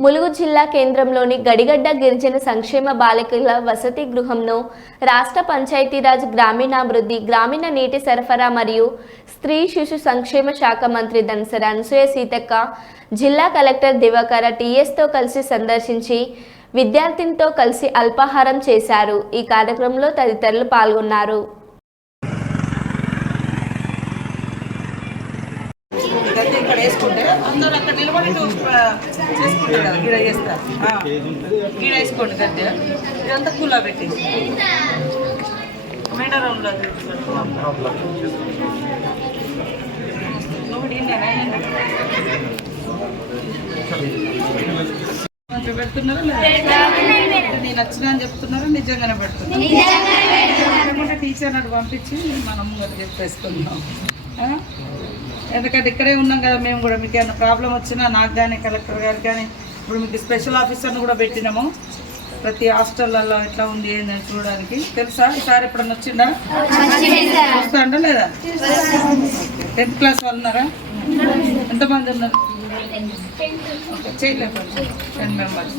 ములుగు జిల్లా కేంద్రంలోని గడిగడ్డ గిరిజన సంక్షేమ బాలికల వసతి గృహంను రాష్ట్ర పంచాయతీరాజ్ గ్రామీణాభివృద్ధి గ్రామీణ నీటి సరఫరా మరియు స్త్రీ శిశు సంక్షేమ శాఖ మంత్రి దనసరి అనసూయ సీతక్క జిల్లా కలెక్టర్ దివాకర టీఎస్తో కలిసి సందర్శించి విద్యార్థినితో కలిసి అల్పాహారం చేశారు. ఈ కార్యక్రమంలో తదితరులు పాల్గొన్నారు గద్దె ఇక్కడ వేసుకుంటే అందరూ అక్కడ నిలబడి చూసి చేసుకుంటారు కదా గీడ చేస్తారు. గీడ వేసుకోండి గద్దె ఇదంతా కూలా పెట్టేసి మేడారంలో నువ్వు ఈయనేనా? ఈయన? మంచిగా పెడుతున్నారా? నేను వచ్చిన అని చెప్తున్నారా నిజంగానే పెడుతున్నా టీచర్ నాడు పంపించి మనం చెప్పేసుకుందాం. ఎందుకంటే ఇక్కడే ఉన్నాం కదా మేము కూడా. మీకు ఏమైనా ప్రాబ్లం వచ్చినా నాకు కానీ కలెక్టర్ గారికి కానీ ఇప్పుడు మీకు స్పెషల్ ఆఫీసర్ని కూడా పెట్టినాము. ప్రతి హాస్టల్లో ఎట్లా ఉంది ఏందని చూడడానికి. తెలుసా? ఈసారి ఎప్పుడన్నా వచ్చిందా వస్తాండా లేదా? టెన్త్ క్లాస్ వాళ్ళు ఉన్నారా? ఎంతమంది ఉన్నారు? ఓకే, చేయలేదు టెన్ మెంబర్స్.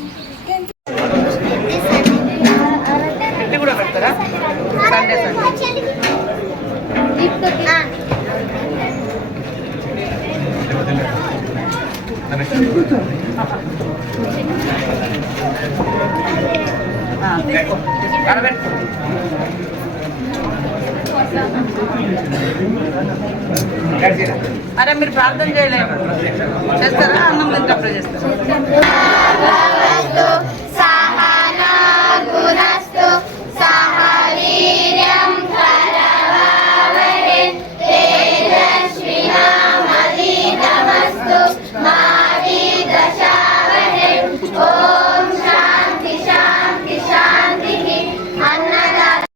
అరే మీరు ప్రార్థన చేయలేము చేస్తారా అన్నం తింటప్పుడు చేస్తారా